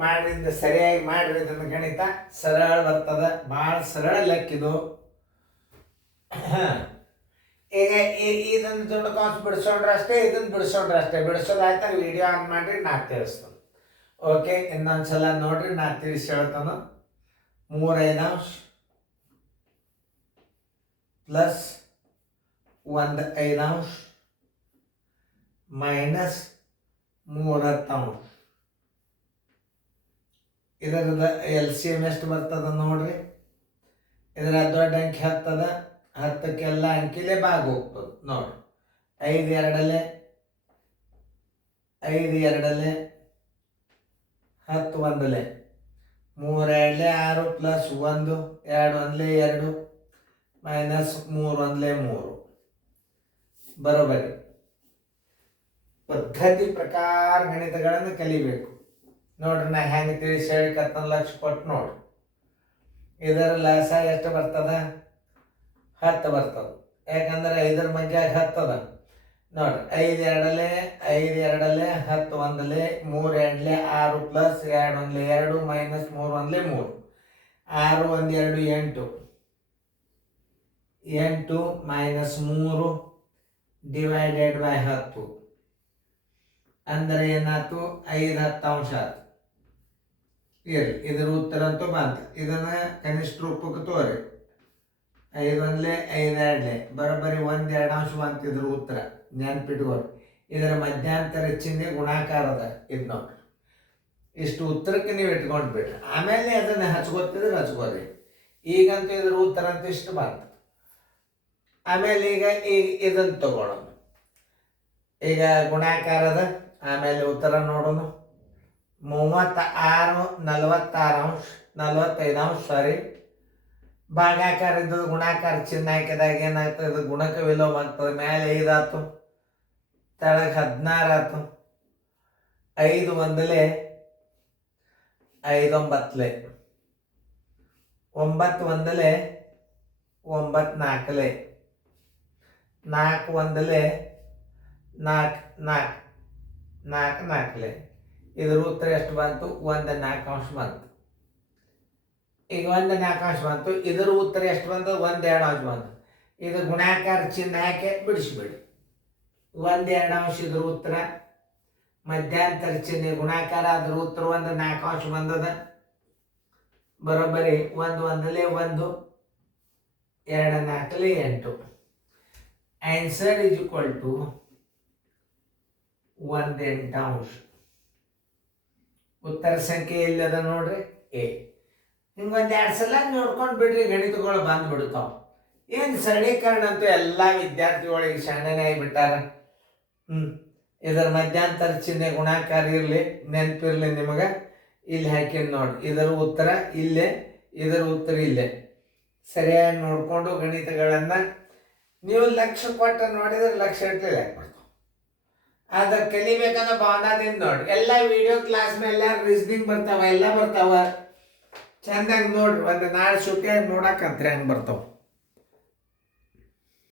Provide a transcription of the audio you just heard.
ಮಾಡ್ರಿಂದ ಸರಿಯಾಗಿ ಮಾಡ್ರಿ. ಇದನ್ನು ಗಣಿತ ಸರಳ ಬರ್ತದ, ಭಾಳ ಸರಳ ಲೆಕ್ಕಿದು. ಈಗ ಇದನ್ನು ದುಡ್ಡು ಕಾಸು ಬಿಡಿಸೋಣ್ರೆ ಅಷ್ಟೇ, ಇದನ್ನು ಬಿಡಿಸೋಣ್ರೆ ಅಷ್ಟೇ. ಬಿಡಿಸೋದಾಯ್ತು ವಿಡಿಯೋ ಆನ್ ಮಾಡಿರಿ, ನಾ ತಿಳಿಸ್ತಾನೆ. ಓಕೆ, ಇನ್ನೊಂದ್ಸಲ ನೋಡ್ರಿ, ನಾ ತಿಳಿಸಿ ಹೇಳ್ತಾನು. 3/5 ಪ್ಲಸ್ 1/5 ಮೈನಸ್ 3/10. ಇದರದ LCM ಎಷ್ಟು ಬರ್ತದ ನೋಡ್ರಿ. ಇದರ ದೊಡ್ಡ ಅಂಕಿ 10 ಅದ. 10ಕ್ಕೆಲ್ಲ ಅಂಕಿಲೆ ಭಾಗ ಹೋಗ್ತದೆ ನೋಡ್ರಿ. 5 2 5 2 10 1 3 2 6 ಪ್ಲಸ್ 1 2 1 2 ಮೈನಸ್ 3 1 3. ಬರೋಬರಿ. ಪದ್ಧತಿ ಪ್ರಕಾರ ಗಣಿತಗಳನ್ನು ಕಲಿಬೇಕು ನೋಡ್ರಿ. ನಾ ಹೆಂಗೆ ತಿಳಿಸಿ ಹೇಳಿ 10 ಲಕ್ಷ ಕೊಟ್ಟು ನೋಡ್ರಿ. ಇದರ ಲಾಸ ಎಷ್ಟು ಬರ್ತದ? 10 ಬರ್ತದ. ಯಾಕಂದ್ರೆ 5 ಮಗ್ಯಾಗ 10 ಅದ ನೋಡ್ರಿ. 5 2 5 2 10 1 3 2 6 plus 2 1 2 minus 3 1 3. 6 1 2 8 8 minus 3 divided by 10 ಅಂದರೆ ಏನಾಯ್ತು? 5 10 ಆಯ್ತು. ಇರಲಿ, ಇದರ ಉತ್ತರ ಅಂತೂ ಬಂತು. ಇದನ್ನು ಕನಿಷ್ಠ ರೂಪಕ್ಕೆ ತೋರಿ. 5 1 5 2 ಬರೋಬ್ಬರಿ 1 2 ಬಂತು ಇದ್ರ ಉತ್ತರ. ನೆನ್ಪಿಟ್ಕೋರಿ. ಇದರ ಮಧ್ಯಂತರ ಚಿಹ್ನೆ ಗುಣಾಕಾರ ಅದ. ಇದು ನೋಡ್ರಿ, ಇಷ್ಟು ಉತ್ತರಕ್ಕೆ ನೀವು ಇಟ್ಕೊಂಡು ಬಿಡ್ರಿ. ಆಮೇಲೆ ಅದನ್ನು ಹಚ್ಕೋತಿದ್ರೆ ಹಚ್ಕೋರಿ. ಈಗಂತೂ ಇದ್ರ ಉತ್ತರ ಅಂತ ಇಷ್ಟು ಬಂತು. ಆಮೇಲೆ ಈಗ ಇದನ್ನು ತಗೊಳ್ಳೋಣ. ಈಗ ಗುಣಾಕಾರದ ಆಮೇಲೆ ಉತ್ತರ ನೋಡೋಣ. 36 46 45 ಸಾರಿ. ಭಾಗಾಕಾರ ಇದ್ದದ್ದು ಗುಣಾಕಾರ ಚಿಹ್ನೆ ಹಾಕಿದಾಗ ಏನಾಗ್ತದೆ? ಇದು ಗುಣಕ ವಿಲೋಮ ಆಗ್ತದೆ. ಮೇಲೆ 5 ಆಯ್ತು, ತೆಳಗೆ 16 ಆಯ್ತು. 5 1 5 9 9 1 9 4 4 1 4 4 4 4. ಇದ್ರ ಉತ್ತರ ಎಷ್ಟು ಬಂತು? 1 4 ಬಂತು. ಈಗ 1 4 ಬಂತು. ಇದರ ಉತ್ತರ ಎಷ್ಟು ಬಂತು? 1 2 ಬಂತು. ಇದು ಗುಣಾಕಾರ ಚಿಹ್ನೆ ಹಾಕಿ ಬಿಡಿಸ್ಬಿಡಿ. 1 2 ಇದ್ರ ಉತ್ತರ. ಮಧ್ಯಂತರ ಚಿಹ್ನೆ ಗುಣಾಕಾರ ಅದ್ರ ಉತ್ತರ 1 4 ಬಂದದ. ಬರೋಬ್ಬರಿ 1 1 1 2 4 8. Answer is equal to 1 8. ಉತ್ತರ ಸಂಖ್ಯೆ ಎಲ್ಲದ ನೋಡ್ರಿ, ಎ. ಹಿಂಗೊಂದು 2 ಸಲ ನೋಡ್ಕೊಂಡು ಬಿಡ್ರಿ, ಗಣಿತಗಳು ಬಂದ್ಬಿಡ್ತಾವ. ಏನು ಸರಳೀಕರಣ ಅಂತೂ ಎಲ್ಲ ವಿದ್ಯಾರ್ಥಿಗಳಿಗೆ ಶಾಣೆನೇ ಆಗಿಬಿಟ್ಟಾರ. ಇದರ ಮಧ್ಯಂತರ ಚಿಹ್ನೆ ಗುಣಾಕಾರ ಇರಲಿ, ನೆನಪಿರಲಿ ನಿಮಗೆ. ಇಲ್ಲಿ ಹಾಕಿ ನೋಡಿ, ಇದರ ಉತ್ತರ ಇಲ್ಲೇ, ಇದರ ಉತ್ತರ ಇಲ್ಲೇ. ಸರಿಯಾಗಿ ನೋಡಿಕೊಂಡು ಗಣಿತಗಳನ್ನು ನೀವು ಲಕ್ಷ್ಯ ಕೊಟ್ಟು ನೋಡಿದ್ರೆ ಲಕ್ಷ್ಯ ಇಟ್ಟಲೆ ಲೆಕ್ಕ ಬರ್ತಾವೆ. ಆದ್ರೆ ಕಲಿಬೇಕನ್ನೋ ಭಾವನಾದಿಂದ ನೋಡಿ. ಎಲ್ಲ ವಿಡಿಯೋ ಕ್ಲಾಸ್ ಮೇಲೆ ರೀಸನಿಂಗ್ ಬರ್ತಾವ, ಎಲ್ಲ ಬರ್ತಾವ. ಚೆಂದಾಗಿ ನೋಡ್ರಿ. ಒಂದು ನಾಳೆ ಸುಟ್ಟಿಯಾಗಿ ನೋಡಕ್ಕಂತ್ರಿ ಹಂಗೆ ಬರ್ತಾವೆ.